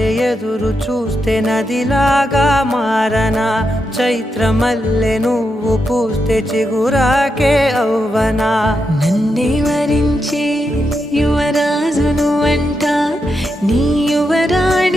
వలె ఎదురు చూస్తే నదిలాగా మారనా, చైత్రమల్లె నువ్వు పూస్తే చిగురాకే అవ్వనా. నన్నే వరించే యువరాజును అంట నీ యువరాణి